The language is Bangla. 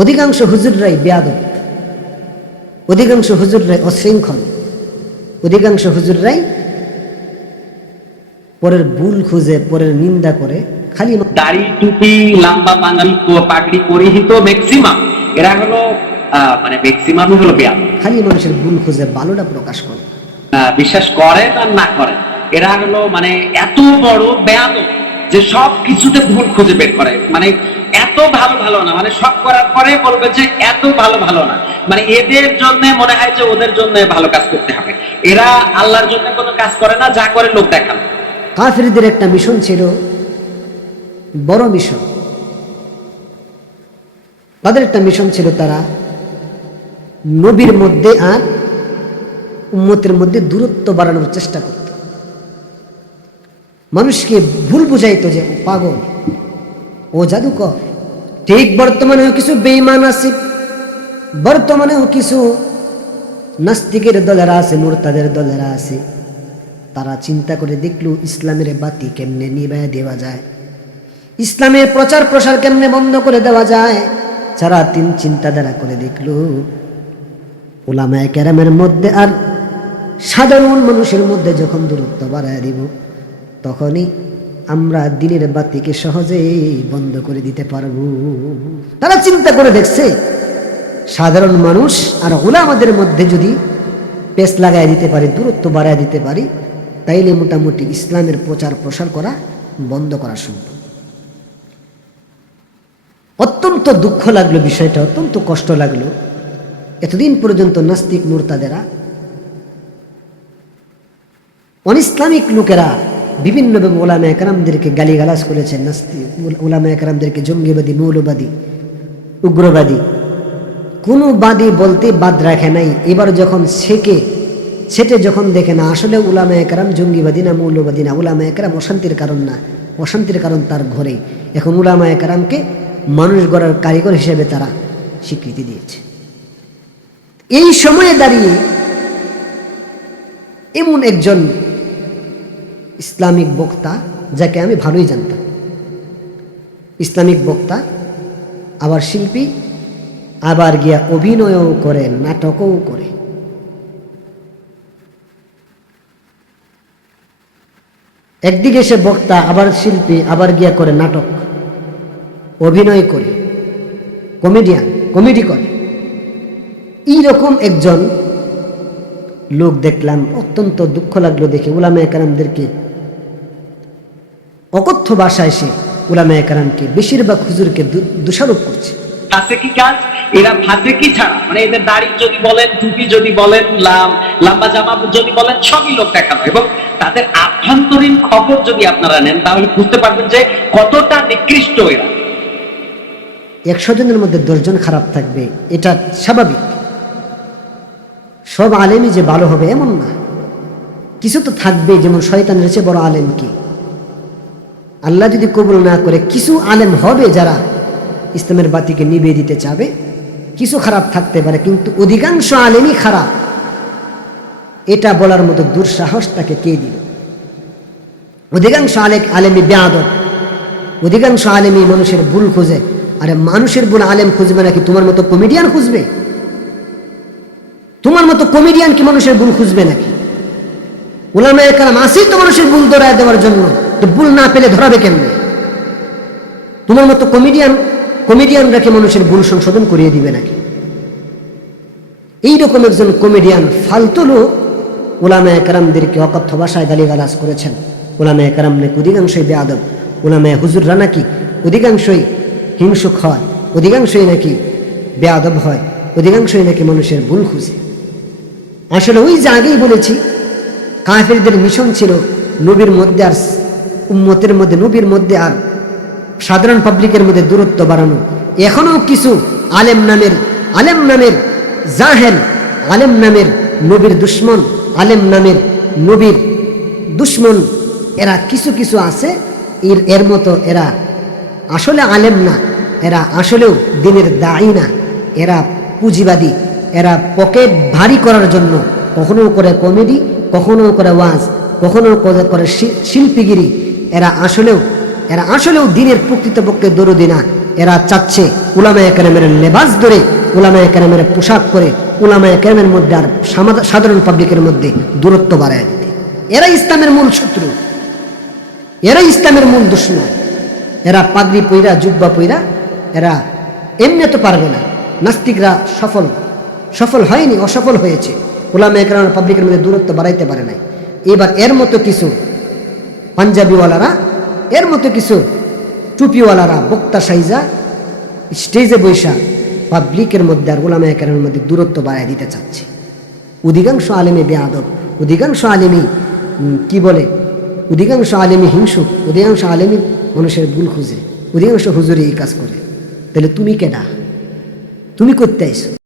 অধিকাংশ হুজুররাই বেয়াদব। অধিকাংশ হুজুররাই অশৃঙ্খল। অধিকাংশ হুজুররাই পরের ভুল খুঁজে পরের নিন্দা করে খালি দাড়ি টুপি লম্বা পাঞ্জাবি পাগড়ি পরিহিত ম্যাক্সিমাম এরা হলো মানে ম্যাক্সিমামই হলো বেয়াদ খালি মানুষের ভুল খুঁজে ভালোটা প্রকাশ করে। বিশ্বাস করে আর না করে? এরা হলো মানে এত বড় বেয়াদ যে সব কিছুতে ভুল খুঁজে বের করে। মানে এত ভালো ভালো না মানে সব করার পরে বলবে যে এত ভালো ভালো না। মানে এদের জন্য মনে হয় যে ওদের জন্য ভালো কাজ করতে হবে। এরা আল্লাহর জন্য কোনো কাজ করে না, যা করে লোক দেখানো কাফিরদের একটা মিশন ছিল, বড় মিশন। তাদের একটা মিশন ছিল তারা নবীর মধ্যে আর উম্মতের মধ্যে দূরত্ব বাড়ানোর চেষ্টা করত। মানুষকে ভুল বুঝাইতো যে পাগল। ও জাদুকর ঠিক বর্তমানেও কিছু বেইমান আছে। বর্তমানেও কিছু নাস্তিকের দলেরা আছে, মোরতাদের দলেরা আছে। তারা চিন্তা করে দেখল ইসলামের বাতি কেমনে নিবায় দেওয়া যায়। ইসলামের প্রচার প্রসার কেমনে বন্ধ করে দেওয়া যায়, যারা তিন চিন্তাধারা করে দেখল, ওলামায় ক্যারামের মধ্যে আর সাধারণ মানুষের মধ্যে যখন দূরত্ব বাড়ায় দিব, তখনই আমরা দিনের বাতিকে সহজেই বন্ধ করে দিতে পারব। তারা চিন্তা করে দেখছে, সাধারণ মানুষ আর ওলামাদের মধ্যে যদি পেস লাগাই দিতে পারি, দূরত্ব বাড়ায় দিতে পারি, তাইলে মোটামুটি ইসলামের প্রচার প্রসার করা বন্ধ করা সম্ভব। অত্যন্ত দুঃখ লাগল বিষয়টা, অত্যন্ত কষ্ট লাগল। এতদিন পর্যন্ত নাস্তিক মুরতাদেরা, অনিসলামিক লোকেরা বিভিন্নভাবে ওলামা একরামদেরকে গালিগালাজ করেছেন নাস্তিক ওলামা একরামদেরকে জঙ্গিবাদী, মৌলবাদী, উগ্রবাদী। কোনো বাদী বলতে বাদ রাখে নাই। এবার যখন ছেকে সেটে যখন দেখে না, আসলে উলামা একরাম জঙ্গিবাদী না, মৌলবাদী না উলামা একরাম অশান্তির কারণ না। অশান্তির কারণ তার ঘরে। এখন উলামা একরামকে মানুষ গড়ার কারিগর হিসেবে তারা স্বীকৃতি দিয়েছে। এই সময়ে দাঁড়িয়ে এমন একজন ইসলামিক বক্তা যাকে আমি ভালোই জানতাম। ইসলামিক বক্তা, আবার শিল্পী, আবার গিয়া অভিনয়ও করে, নাটকও করে। একদিকে সে বক্তা, আবার শিল্পী, আবার গিয়া করে নাটক, অভিনয় করে, কমেডিয়ান, কমেডি করে। এইরকম একজন লোক দেখলাম, অত্যন্ত দুঃখ লাগল দেখে উলামা একরামদেরকে অকথ্য ভাষায় সে উলামা একরামকে বেশিরভাগ হুজুরকে দোষারোপ করছে। ফাঁসে কি কাজ? এরা ফাঁসে কি ছাড়া? মানে এদের দাড়ি যদি বলেন টুপি যদি বলেন লাম লম্বা জামা যদি বলেন সবই লোক দেখানো এবং তাদের আভ্যন্তরীণ খবর যদি আপনারা নেন তাহলে বুঝতে পারবেন যে কতটা নিকৃষ্ট এরা। একশো জনের মধ্যে দশজন খারাপ থাকবে এটা স্বাভাবিক। সব আলেমই যে ভালো হবে এমন না। কিছু তো থাকবে যেমন শয়তানের চেয়ে বড় আলেম কি? আল্লাহ যদি কবুল না করে কিছু আলেম হবে যারা ইসলামের বাতিকে নিভিয়ে দিতে চাবে, কিছু খারাপ থাকতে পারে, কিন্তু অধিকাংশ আলেমই খারাপ। এটা বলার মতো দুঃসাহস তাকে কে দিল? অধিকাংশ আলেক আলেমী বেআদব। অধিকাংশ আলেমী মানুষের ভুল খুঁজে। আরে মানুষের ভুল আলেম খুঁজবে নাকি? তোমার মতো কমেডিয়ান খুঁজবে? তোমার মতো কমেডিয়ান কি মানুষের ভুল খুঁজবে নাকি? ওলামা কালাম আসেই তো মানুষের ভুল ধরায় দেওয়ার জন্য। তো ভুল না পেলে ধরাবে কেমনে? তোমার মতো কমেডিয়ান কমেডিয়ান রেখে মানুষের ভুল সংশোধন করিয়ে দিবে নাকি? এইরকম একজন কমেডিয়ান ফালতু লোক ওলামা একরামদেরকে অকথ্য ভাষায় গালিগালাজ করেছেন? ওলামা একরাম নাকি অধিকাংশই বেআদব? ওলামা হুজুররা নাকি অধিকাংশই হিংসুক হয়? অধিকাংশই নাকি বেআদব হয়? অধিকাংশই নাকি মানুষের ভুল খুঁজে? আসলে ওই যে আগেই বলেছি, কাফেরদের মিশন ছিল নবীর মধ্যে আর উম্মতের মধ্যে, নবীর মধ্যে আর সাধারণ পাবলিকের মধ্যে দূরত্ব বাড়ানো। এখনও কিছু আলেম নামের আলেম নামের জাহেল, আলেম নামের নবীর দুশ্মন, আলেম নামের নবীর দুশ্মন, এরা কিছু কিছু আছে। এর এর মতো এরা আসলে আলেম না, এরা আসলেও দিনের দায়ী না। এরা পুঁজিবাদী, এরা পকেট ভারী করার জন্য কখনো করে কমেডি, কখনো করে ওয়াজ, কখনো করে শিল্পীগিরি এরা আসলেও এরা আসলেও দিনের প্রকৃতপক্ষে দরদি না। এরা চাচ্ছে উলামা একাডেমের লেবাস ধরে উলামা একাডেমের পোশাক পরে উলামা একাডেমের মধ্যে আর সাধারণ পাবলিকের মধ্যে দূরত্ব বাড়ায় দিতে। এরা ইসলামের মূল শত্রু। এরা ইসলামের মূল দুশ্মন। এরা পাগড়ি পইরা, জুব্বা পইরা, এরা এমনি তো পারবে না। নাস্তিকরা সফল সফল হয়নি, অসফল হয়েছে। ওলামা একরাম পাবলিকের মধ্যে দূরত্ব বাড়াইতে পারে নাই। এবার এর মতো কিছু পাঞ্জাবিওয়ালারা, এর মতো কিছু টুপিওয়ালারা, বক্তা সাইজা, স্টেজে বৈশা পাবলিকের মধ্যে আর ওলামা একের মধ্যে দূরত্ব বাড়াই দিতে চাচ্ছে। অধিকাংশ আলেমে বেআদব, অধিকাংশ আলেমী কি বলে? অধিকাংশ আলেমি হিংসুক, অধিকাংশ আলেমী মানুষের ভুল খুঁজে, অধিকাংশ হুজুরে এই কাজ করে। তাহলে তুমি কেডা? তুমি করতে আইছো